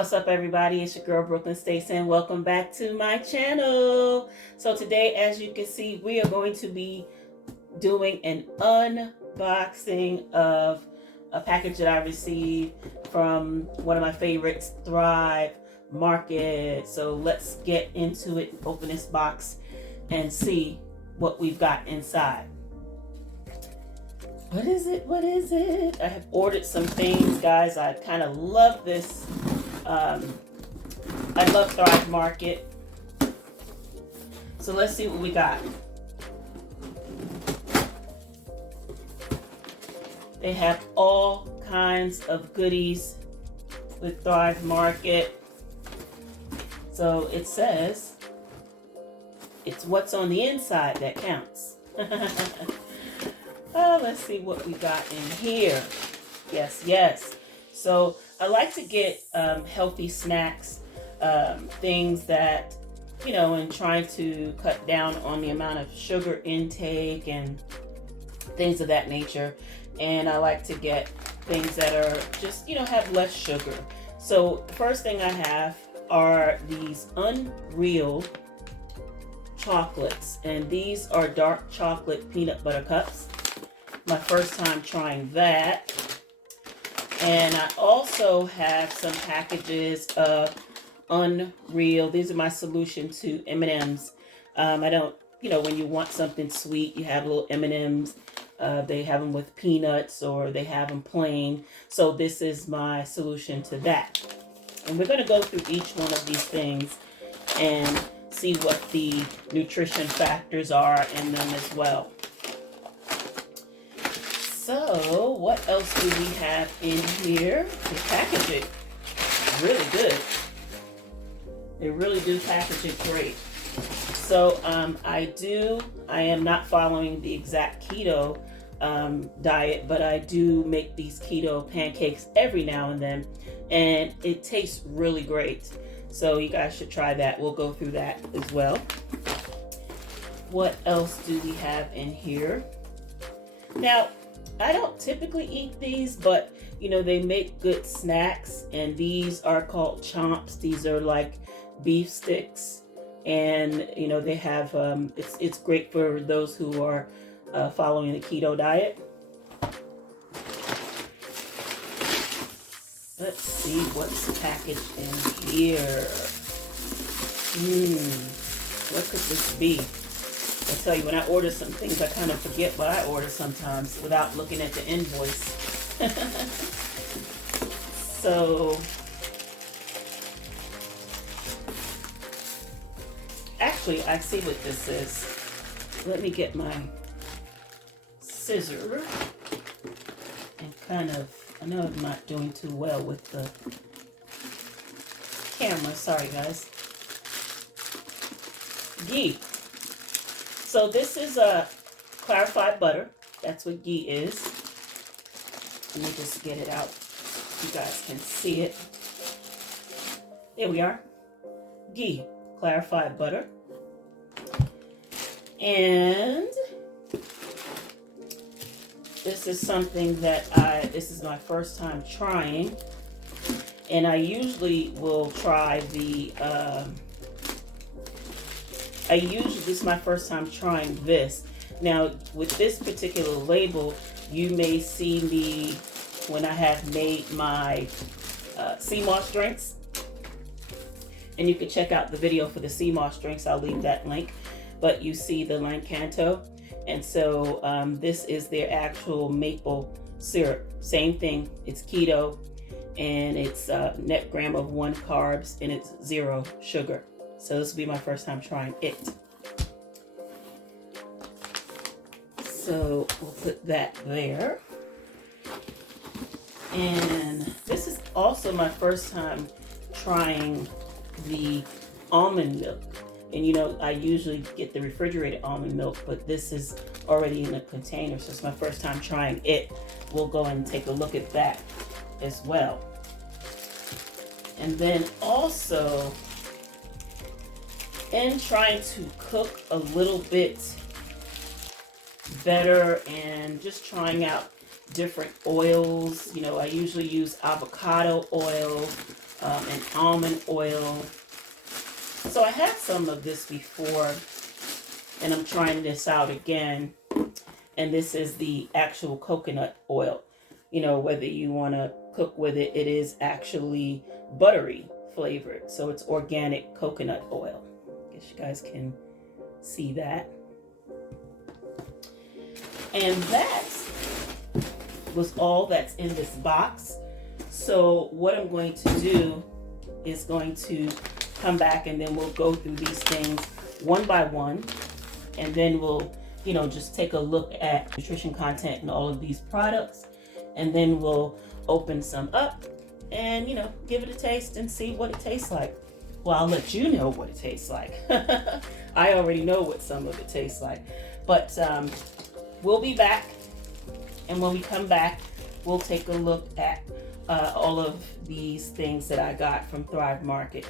What's up, everybody? It's your girl BROOKLYNSTACE, and welcome back to my channel. So today, as you can see, we are going to be doing an unboxing of a package that I received from one of my favorites, Thrive Market. So let's get into it, open this box and see what we've got inside. What is it? What is it? I have ordered some things, guys. I kind of love this. I love Thrive Market. So let's see what we got. They have all kinds of goodies with Thrive Market. So it says it's what's on the inside that counts. Let's see what we got in here. Yes. So I like to get healthy snacks, things that, you know, and trying to cut down on the amount of sugar intake and things of that nature. And I like to get things that are just, you know, have less sugar. So the first thing I have are these Unreal chocolates. And these are dark chocolate peanut butter cups. My first time trying that. And I also have some packages of Unreal. These are my solution to M&Ms. I don't, you know, when you want something sweet, you have little M&Ms. They have them with peanuts or they have them plain. So this is my solution to that. And we're going to go through each one of these things and see what the nutrition factors are in them as well. So, what else do we have in here? The packaging, really good. They really do package it great. So, I am not following the exact keto diet, but I do make these keto pancakes every now and then, and it tastes really great. So, you guys should try that. We'll go through that as well. What else do we have in here? Now, I don't typically eat these, but you know, they make good snacks, and these are called chomps. These are like beef sticks, and you know, they have it's great for those who are following the keto diet. Let's see what's packaged in here. What could this be? I tell you, when I order some things, I kind of forget what I order sometimes without looking at the invoice. So, actually, I see what this is. Let me get my scissor and kind of, I know I'm not doing too well with the camera. Sorry, guys. Ghee. So this is a clarified butter. That's what ghee is. Let me just get it out so you guys can see it. There we are. Ghee, clarified butter. And this is something that this is my first time trying. And I usually will try the, this is my first time trying this. Now, with this particular label, you may see me when I have made my sea moss drinks. And you can check out the video for the sea moss drinks. I'll leave that link. But you see the Lancanto. And so this is their actual maple syrup. Same thing. It's keto. And it's net gram of 1 carbs. And it's 0 sugar. So this will be my first time trying it. So we'll put that there. And this is also my first time trying the almond milk. And you know, I usually get the refrigerated almond milk, but this is already in a container. So it's my first time trying it. We'll go and take a look at that as well. And then also, in trying to cook a little bit better and just trying out different oils, you know, I usually use avocado oil and almond oil. So I had some of this before, and I'm trying this out again. And this is the actual coconut oil. You know, whether you want to cook with it, it is actually buttery flavored. So it's organic coconut oil. I guess you guys can see that. And that was all that's in this box. So what I'm going to do is going to come back, and then we'll go through these things one by one, and then we'll, you know, just take a look at nutrition content in all of these products, and then we'll open some up and, you know, give it a taste and see what it tastes like. Well, I'll let you know what it tastes like. I already know what some of it tastes like, but we'll be back, and when we come back, we'll take a look at all of these things that I got from Thrive Market.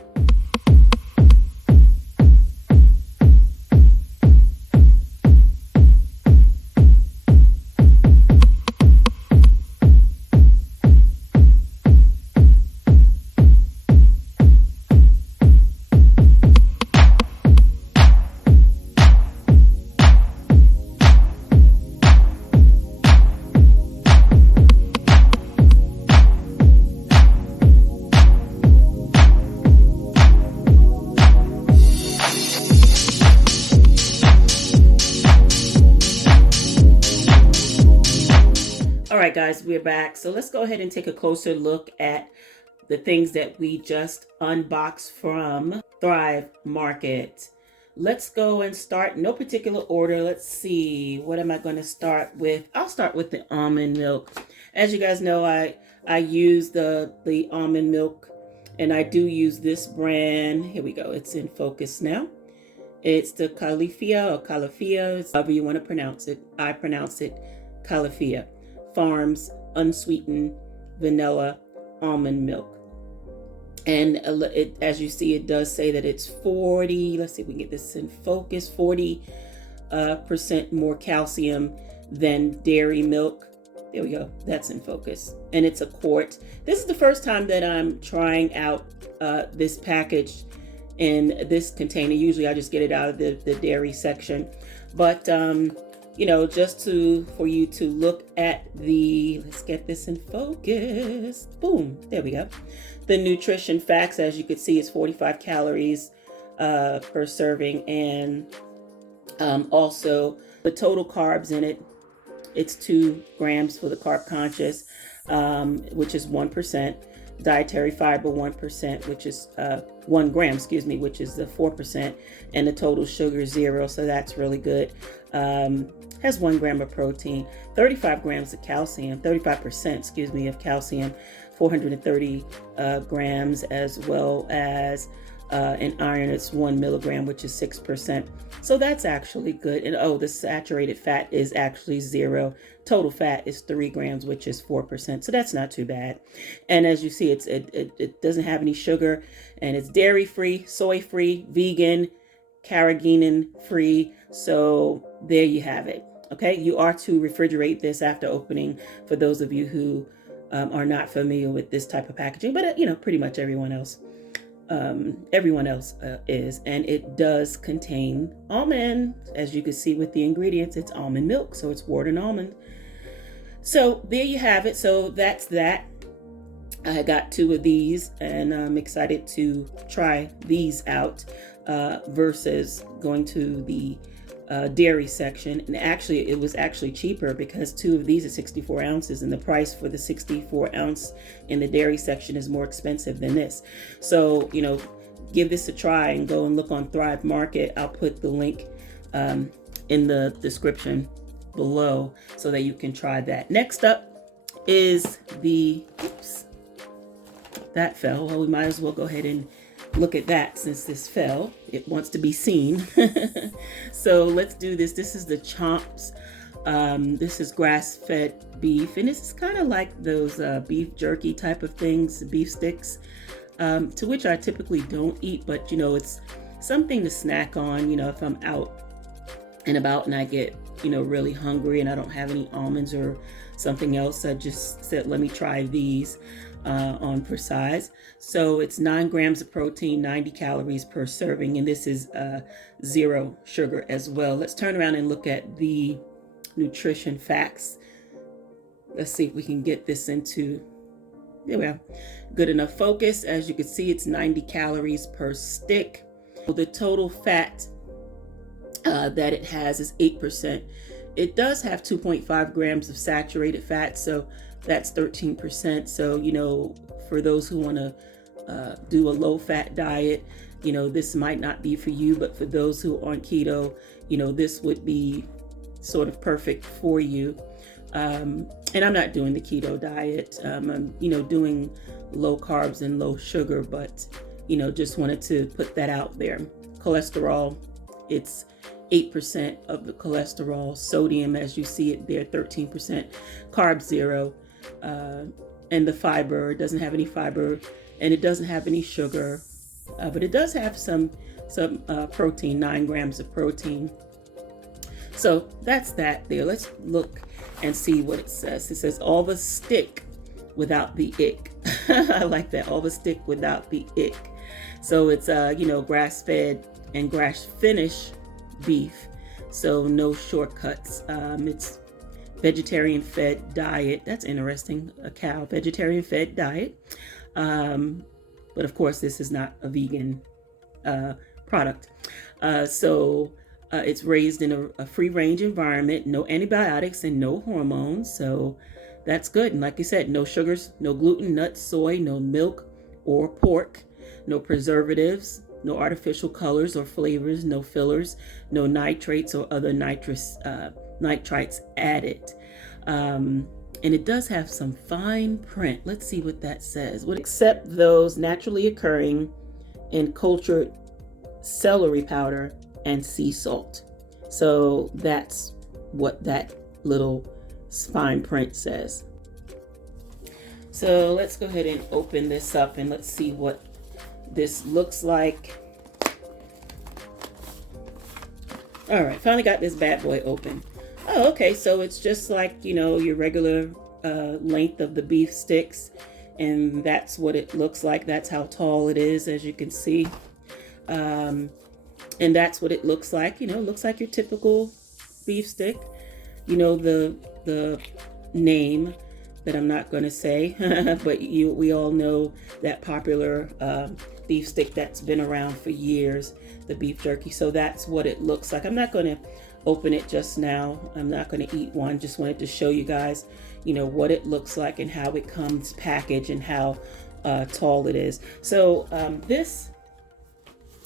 Alright guys, we're back. So let's go ahead and take a closer look at the things that we just unboxed from Thrive Market. Let's go and start, no particular order. Let's see, what am I going to start with? I'll start with the almond milk. As you guys know, I use the almond milk, and I do use this brand. Here we go, it's in focus now. It's the Calafia, or Calafia, however you want to pronounce it. I pronounce it Calafia. Farms unsweetened vanilla almond milk, and as you see, it does say that it's 40, let's see if we can get this in focus, 40% more calcium than dairy milk. There we go, that's in focus, and it's a quart. This is the first time that I'm trying out this package in this container. Usually I just get it out of the dairy section, but you know, just for you to look at let's get this in focus. Boom, there we go. The nutrition facts, as you can see, is 45 calories per serving, and also the total carbs in it, it's 2 grams for the carb conscious, which is 1%. Dietary fiber 1%, which is 1 gram, excuse me, which is the 4%, and the total sugar 0. So that's really good. Has 1 gram of protein, 35 grams of calcium, 35%, excuse me, of calcium, 430 grams, as well as in iron, it's 1 milligram, which is 6%. So that's actually good. And oh, the saturated fat is actually 0. Total fat is 3 grams, which is 4%. So that's not too bad. And as you see, it doesn't have any sugar, and it's dairy free, soy free, vegan, carrageenan free. So there you have it. Okay, you are to refrigerate this after opening, for those of you who are not familiar with this type of packaging, but you know, pretty much everyone else is. And it does contain almond, as you can see with the ingredients. It's almond milk, so it's watered almond. So there you have it. So that's that. I got 2 of these, and I'm excited to try these out versus going to the dairy section. And actually, it was actually cheaper, because 2 of these are 64 ounces, and the price for the 64 ounce in the dairy section is more expensive than this. So, you know, give this a try and go and look on Thrive Market. I'll put the link in the description below so that you can try that. Next up is that fell. Well, we might as well go ahead and look at that since this fell. It wants to be seen. So let's do this. This is the Chomps. This is grass-fed beef, and this is kind of like those beef jerky type of things, beef sticks, to which I typically don't eat, but you know, it's something to snack on, you know, if I'm out and about and I get really hungry and I don't have any almonds or something else, I just said, let me try these on for size. So it's 9 grams of protein, 90 calories per serving, and this is 0 sugar as well. Let's turn around and look at the nutrition facts. Let's see if we can get this into, there we are, good enough focus. As you can see, it's 90 calories per stick. The total fat that it has is 8%. It does have 2.5 grams of saturated fat, so that's 13%. So, for those who want to do a low-fat diet, this might not be for you, but for those who are on keto, this would be sort of perfect for you. And I'm not doing the keto diet. I'm, doing low carbs and low sugar, but, just wanted to put that out there. Cholesterol, it's 8% of the cholesterol. Sodium, as you see it there, 13%. Carb 0. And the fiber, it doesn't have any fiber, and it doesn't have any sugar, but it does have some protein, 9 grams of protein. So that's that there. Let's look and see what it says. It says all the stick without the ick. I like that, all the stick without the ick. So it's grass-fed and grass-finished beef, so no shortcuts. It's vegetarian fed diet. That's interesting, a cow vegetarian fed diet, but of course this is not a vegan product. So it's raised in a free range environment, no antibiotics and no hormones, so that's good. And like you said, no sugars, no gluten, nuts, soy, no milk or pork, no preservatives, no artificial colors or flavors, no fillers, no nitrates or other nitrites added. And it does have some fine print. Let's see what that says. Except those naturally occurring in cultured celery powder and sea salt. So that's what that little fine print says. So let's go ahead and open this up and let's see what this looks like. All right, finally got this bad boy open. Oh, okay, so it's just like, your regular length of the beef sticks, and that's what it looks like. That's how tall it is, as you can see. And that's what it looks like. Looks like your typical beef stick. The name that I'm not going to say, but we all know that popular beef stick that's been around for years, the beef jerky. So that's what it looks like. I'm not going to open it just now. I'm not going to eat one. Just wanted to show you guys, what it looks like and how it comes packaged and how tall it is. So this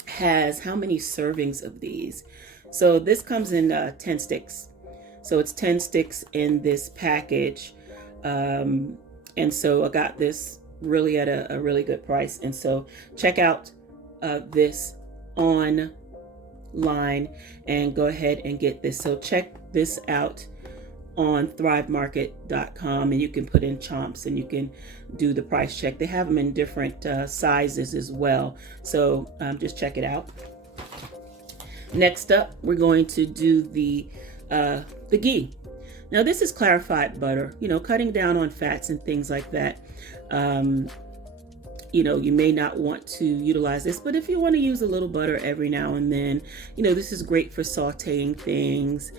has how many servings of these? So this comes in 10 sticks. So it's 10 sticks in this package. And so I got this really at a really good price. And so check out this online and go ahead and get this. So check this out on thrivemarket.com, and you can put in chomps and you can do the price check. They have them in different sizes as well. So just check it out. Next up, we're going to do the ghee. Now this is clarified butter, cutting down on fats and things like that. You may not want to utilize this, but if you want to use a little butter every now and then, this is great for sauteing things.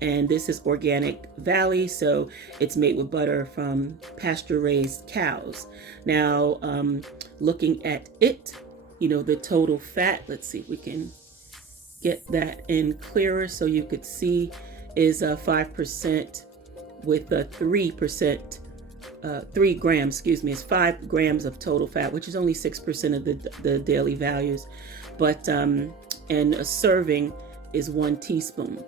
And this is Organic Valley, so it's made with butter from pasture-raised cows. Now, looking at it, the total fat, let's see if we can get that in clearer so you could see, is 5% with a 3%, 3 grams, it's 5 grams of total fat, which is only 6% of the daily values. But, and a serving is 1 teaspoon.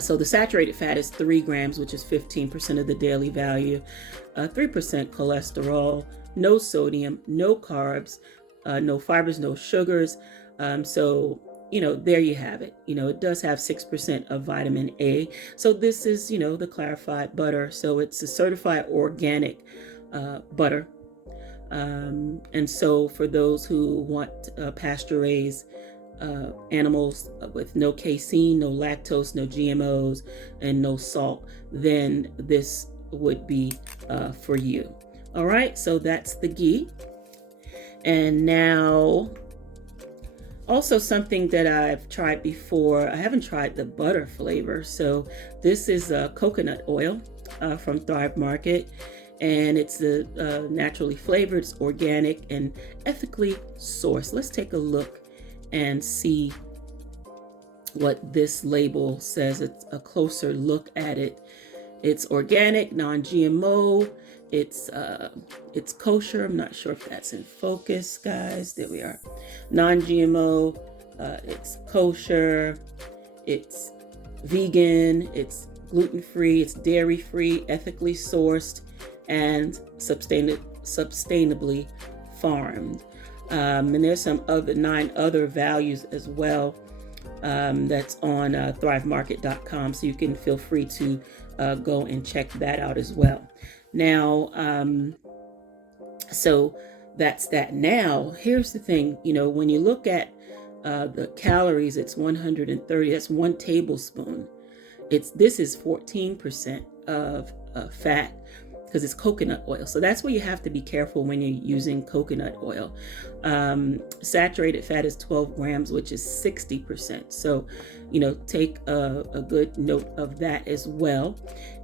So the saturated fat is 3 grams, which is 15% of the daily value, 3% cholesterol, no sodium, no carbs, no fibers, no sugars. So, there you have it. It does have 6% of vitamin A. So this is, the clarified butter. So it's a certified organic butter. And so for those who want pasture raised animals with no casein, no lactose, no GMOs, and no salt, then this would be for you. All right, so that's the ghee. And now, also something that I've tried before, I haven't tried the butter flavor. So this is coconut oil from Thrive Market, and it's naturally flavored, it's organic, and ethically sourced. Let's take a look and see what this label says. It's a closer look at it. It's organic, non-GMO. It's kosher. I'm not sure if that's in focus, guys. There we are. Non-GMO. It's kosher. It's vegan. It's gluten-free. It's dairy-free, ethically sourced, and sustainably farmed. And there's some other 9 other values as well. That's on thrivemarket.com, so you can feel free to go and check that out as well. Now, so that's that. Now, here's the thing, when you look at the calories, it's 130, that's 1 tablespoon. This is 14% of fat, because it's coconut oil. So that's where you have to be careful when you're using coconut oil. Saturated fat is 12 grams, which is 60%. So, take a good note of that as well.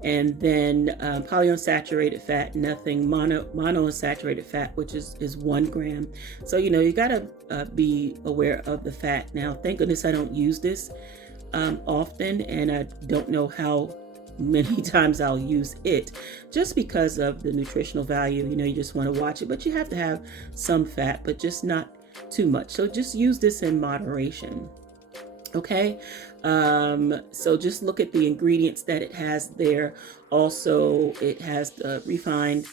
And then polyunsaturated fat, nothing. Monounsaturated fat, which is 1 gram. So, you gotta be aware of the fat. Now, thank goodness I don't use this often, and I don't know how many times I'll use it, just because of the nutritional value. You just want to watch it, but you have to have some fat, but just not too much. So just use this in moderation. Okay. So just look at the ingredients that it has there. Also, it has the refined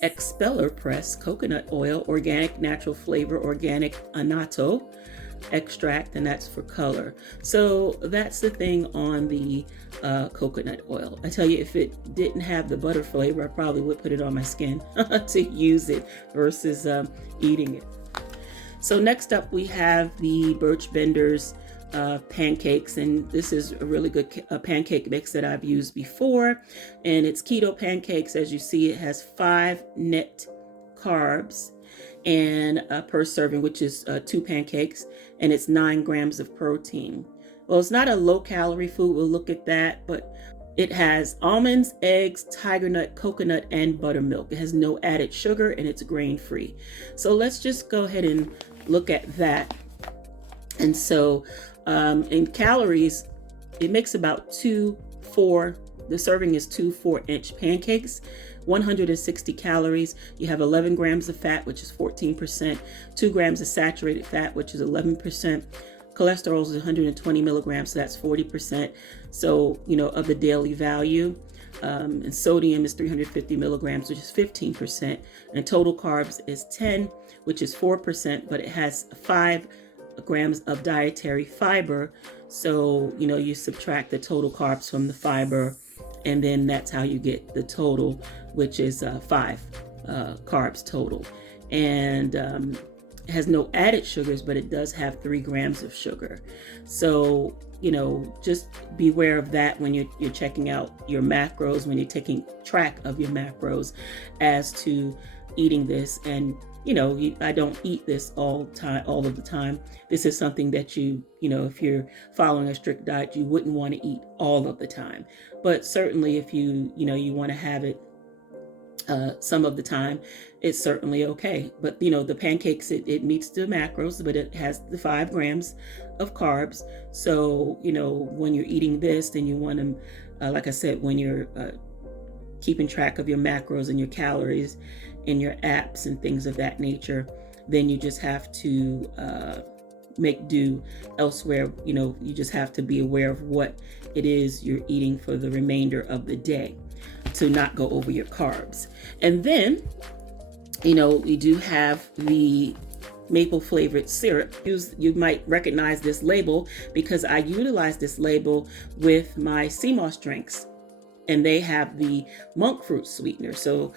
expeller press coconut oil, organic natural flavor, organic annatto extract, and that's for color. So that's the thing on the coconut oil. I tell you, if it didn't have the butter flavor, I probably would put it on my skin to use it versus eating it. So next up, we have the Birch Benders pancakes, and this is a really good pancake mix that I've used before, and it's keto pancakes. As you see, it has 5 net carbs and per serving, which is 2 pancakes, and it's 9 grams of protein. Well, it's not a low calorie food, we'll look at that, but it has almonds, eggs, tiger nut, coconut, and buttermilk. It has no added sugar, and it's grain free. So let's just go ahead and look at that. And so in calories, it makes about the serving is 2 4-inch pancakes, 160 calories. You have 11 grams of fat, which is 14%, 2 grams of saturated fat, which is 11%. Cholesterol is 120 milligrams, so that's 40%. So, of the daily value. And sodium is 350 milligrams, which is 15%. And total carbs is 10, which is 4%, but it has 5 grams of dietary fiber. So, you subtract the total carbs from the fiber, and then that's how you get the total, which is 5 carbs total. And it has no added sugars, but it does have 3 grams of sugar. So, just beware of that when you're checking out your macros, when you're taking track of your macros as to eating this. And I don't eat this all of the time. This is something that if you're following a strict diet, you wouldn't want to eat all of the time. But certainly if you want to have it some of the time, it's certainly okay. But the pancakes, it meets the macros, but it has the 5 grams of carbs. So when you're eating this, then you want to, like I said, when you're keeping track of your macros and your calories in your apps and things of that nature, then you just have to make do elsewhere. You just have to be aware of what it is you're eating for the remainder of the day to not go over your carbs. And then, we do have the maple flavored syrup. You might recognize this label because I utilize this label with my CMOS drinks, and they have the monk fruit sweetener. So,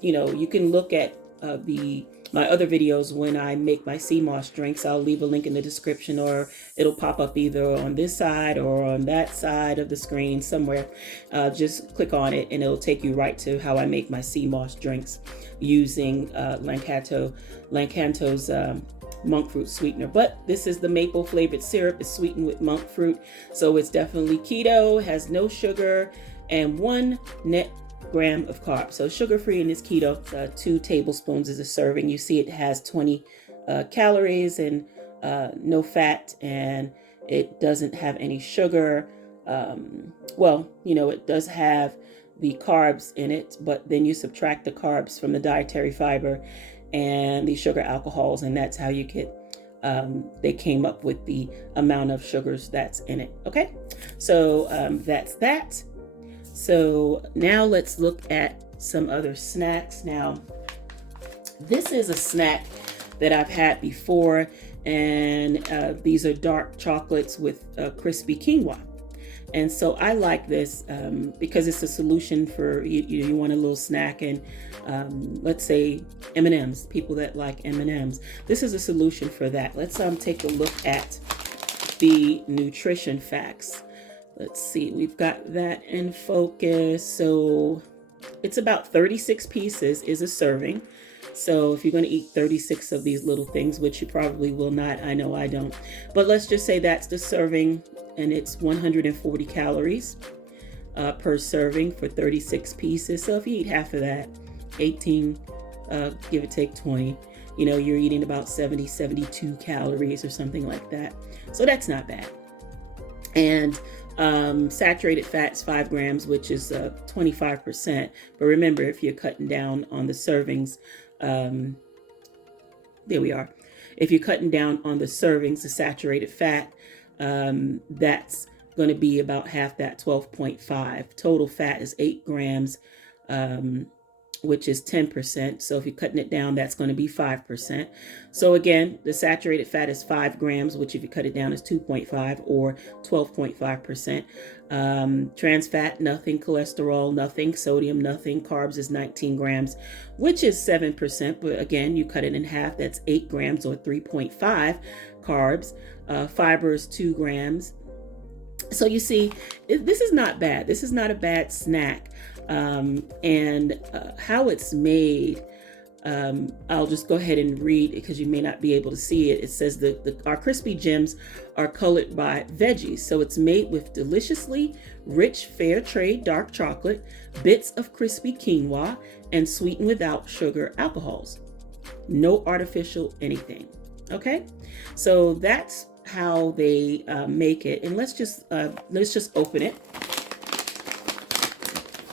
you can look at my other videos when I make my sea moss drinks. I'll leave a link in the description, or it'll pop up either on this side or on that side of the screen somewhere. Just click on it and it'll take you right to how I make my sea moss drinks using Lancanto's monk fruit sweetener. But this is the maple flavored syrup. It's sweetened with monk fruit, so it's definitely keto, has no sugar, and 1 net gram of carbs. So sugar-free in this keto. 2 tablespoons is a serving. You see it has 20 calories and no fat, and it doesn't have any sugar. Well, you know, it does have the carbs in it, but then you subtract the carbs from the dietary fiber and the sugar alcohols, and that's how you get they came up with the amount of sugars that's in it. Okay, so that's that. So now let's look at some other snacks. Now, this is a snack that I've had before, and these are dark chocolates with crispy quinoa. And so I like this because it's a solution for you want a little snack, and let's say M&Ms, people that like M&Ms. This is a solution for that. Let's take a look at the nutrition facts. Let's see, we've got that in focus. So it's about 36 pieces is a serving. So if you're going to eat 36 of these little things, which you probably will not, I know I don't, but let's just say that's the serving, and it's 140 calories per serving for 36 pieces. So if you eat half of that, 18, give or take 20, you know, you're eating about 72 calories or something like that. So that's not bad. And saturated fats 5 grams, which is 25%. But remember, if you're cutting down on the servings, there we are. If you're cutting down on the servings, the saturated fat, that's going to be about half that, 12.5. Total fat is 8 grams, which is 10%. So if you're cutting it down, that's going to be 5%. So again, the saturated fat is 5 grams, which if you cut it down is 2.5 or 12.5%. Trans fat, nothing. Cholesterol, nothing. Sodium, nothing. Carbs is 19 grams, which is 7%. But again, you cut it in half, that's 8 grams or 3.5 carbs. Fiber is 2 grams. So you see, this is not bad. This is not a bad snack. And how it's made, I'll just go ahead and read it because you may not be able to see it. It says our crispy gems are colored by veggies. So it's made with deliciously rich fair trade dark chocolate, bits of crispy quinoa, and sweetened without sugar alcohols. No artificial anything. Okay, so that's how they make it. And let's just open it.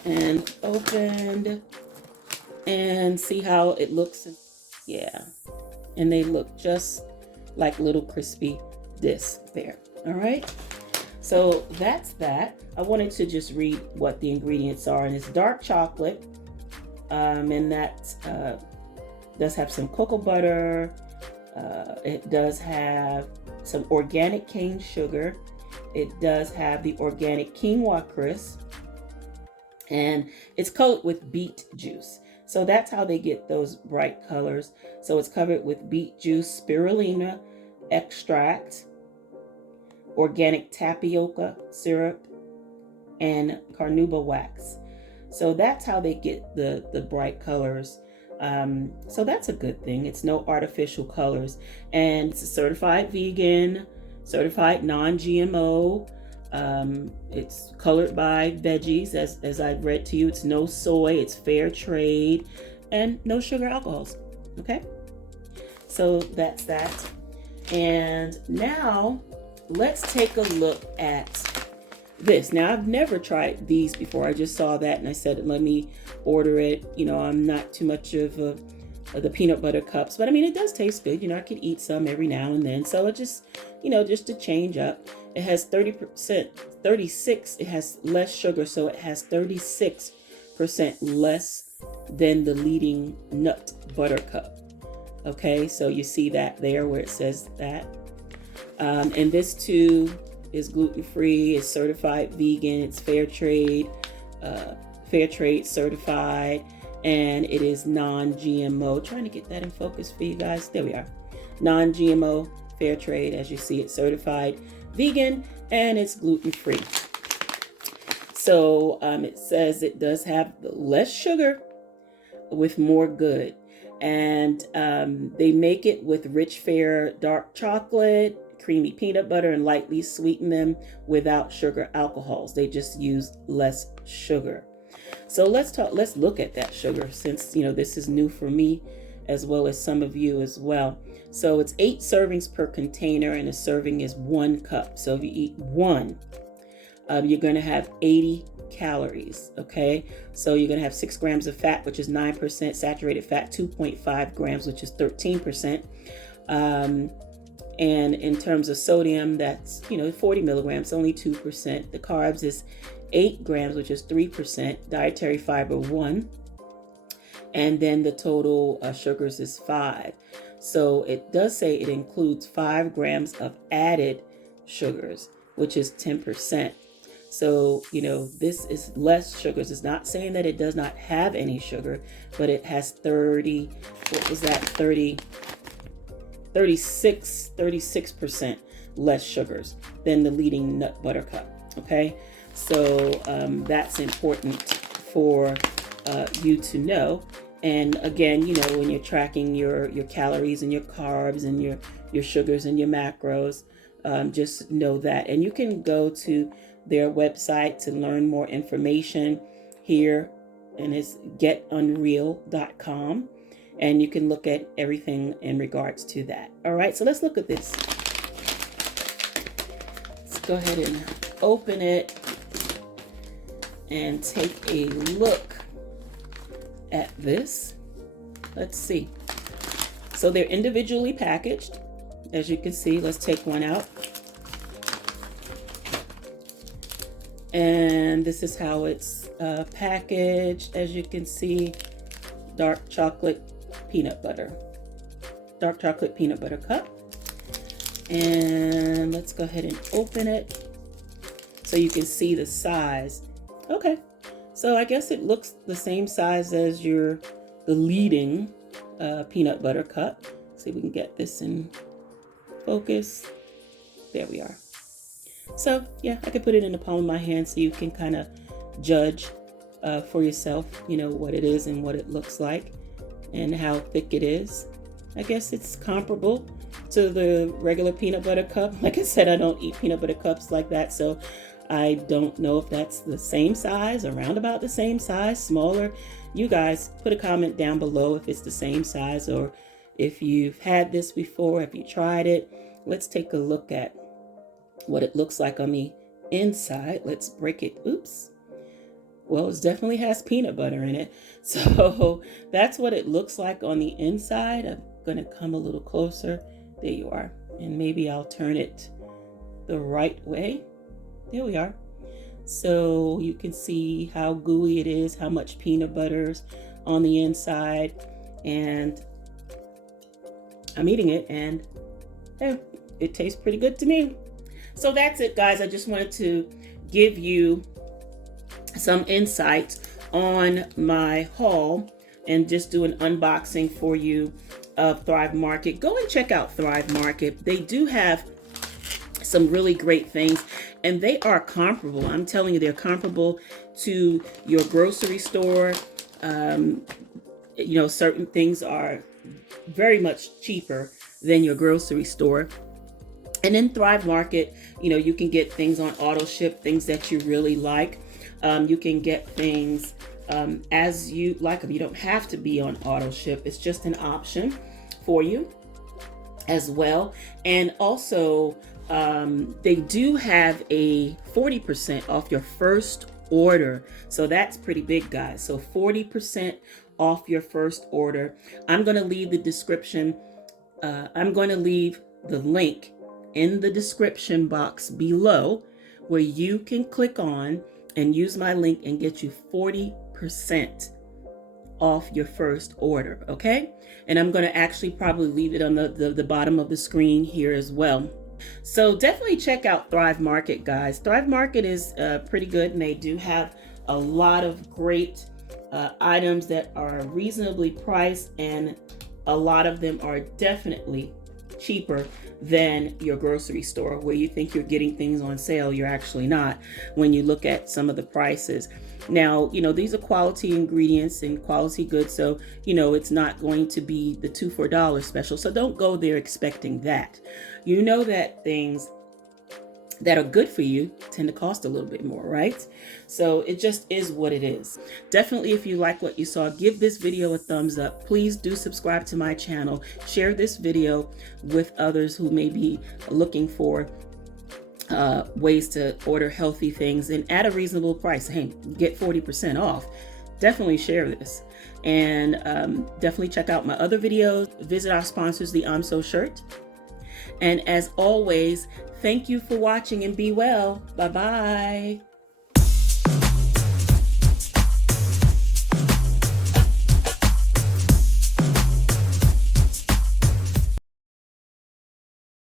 And opened and see how it looks. Yeah, and they look just like little crispy discs there. All right, so that's that. I wanted to just read what the ingredients are, and it's dark chocolate, and that does have some cocoa butter. It does have some organic cane sugar. It does have the organic quinoa crisp, and it's colored with beet juice. So that's how they get those bright colors. So it's covered with beet juice, spirulina extract, organic tapioca syrup, and carnauba wax. So that's how they get the bright colors. So that's a good thing. It's no artificial colors, and it's a certified vegan, certified non-GMO. It's colored by veggies, as I've read to you. It's no soy, it's fair trade, and no sugar alcohols. Okay, so that's that. And now let's take a look at this. Now, I've never tried these before. I just saw that and I said, let me order it. You know, I'm not too much of the peanut butter cups, but I mean, it does taste good. You know, I could eat some every now and then. So it just, you know, just to change up. It has 36, it has less sugar. So it has 36% less than the leading nut butter cup. Okay, so you see that there where it says that. And this too is gluten-free, it's certified vegan, it's fair trade certified, and it is non-GMO. Trying to get that in focus for you guys. There we are. Non-GMO, fair trade, as you see, it's certified vegan, and it's gluten-free. So it says it does have less sugar with more good. And they make it with rich, fair, dark chocolate, creamy peanut butter, and lightly sweeten them without sugar alcohols. They just use less sugar. So let's look at that sugar, since this is new for me as well as some of you as well. So it's 8 servings per container, and a serving is 1 cup. So if you eat one, you're going to have 80 calories. Okay, so you're going to have 6 grams of fat, which is 9%, saturated fat 2.5 grams, which is 13%. And in terms of sodium, that's 40 milligrams, only 2%. The carbs is 8 grams, which is 3%. Dietary fiber 1, and then the total sugars is 5. So it does say it includes 5 grams of added sugars, which is 10%. So, this is less sugars. It's not saying that it does not have any sugar, but it has 36% less sugars than the leading nut butter cup. Okay, so that's important for you to know. And again, when you're tracking your calories and your carbs and your sugars and your macros, just know that. And you can go to their website to learn more information here, and it's getunreal.com. And you can look at everything in regards to that. All right, so let's look at this. Let's go ahead and open it and take a look at this. Let's see. So they're individually packaged, as you can see. Let's take one out. And this is how it's packaged. As you can see, dark chocolate peanut butter cup. And let's go ahead and open it so you can see the size. Okay, so I guess it looks the same size as the leading peanut butter cup. See if we can get this in focus. There we are. So yeah, I could put it in the palm of my hand so you can kind of judge for yourself, what it is and what it looks like and how thick it is. I guess it's comparable to the regular peanut butter cup. Like I said, I don't eat peanut butter cups like that, so I don't know if that's the same size, around about the same size, smaller. You guys put a comment down below if it's the same size, or if you've had this before, if you tried it. Let's take a look at what it looks like on the inside. Let's break it. Oops. Well, it definitely has peanut butter in it. So that's what it looks like on the inside. I'm going to come a little closer. There you are. And maybe I'll turn it the right way. There we are. So you can see how gooey it is, how much peanut butter's on the inside. And I'm eating it, and yeah, it tastes pretty good to me. So that's it, guys. I just wanted to give you some insights on my haul and just do an unboxing for you of Thrive Market. Go and check out Thrive Market. They do have some really great things, and they are comparable. I'm telling you, they're comparable to your grocery store. Certain things are very much cheaper than your grocery store. And in Thrive Market, you can get things on auto ship, things that you really like. You can get things as you like them. You don't have to be on auto ship. It's just an option for you as well. And also, they do have a 40% off your first order. So that's pretty big, guys. So 40% off your first order. I'm going to leave the description. I'm going to leave the link in the description box below where you can click on and use my link and get you 40% off your first order. Okay. And I'm going to actually probably leave it on the bottom of the screen here as well. So definitely check out Thrive Market, guys. Thrive Market is pretty good, and they do have a lot of great items that are reasonably priced, and a lot of them are definitely cheaper than your grocery store, where you think you're getting things on sale. You're actually not when you look at some of the prices. Now, these are quality ingredients and quality goods, so it's not going to be the 2 for $1 special. So don't go there expecting that. That things that are good for you tend to cost a little bit more, right? So it just is what it is. Definitely, if you like what you saw, give this video a thumbs up. Please do subscribe to my channel. Share this video with others who may be looking for ways to order healthy things and at a reasonable price. Hey, get 40% off. Definitely share this, and definitely check out my other videos. Visit our sponsors, the I'm So shirt. And as always, thank you for watching and be well. Bye-bye.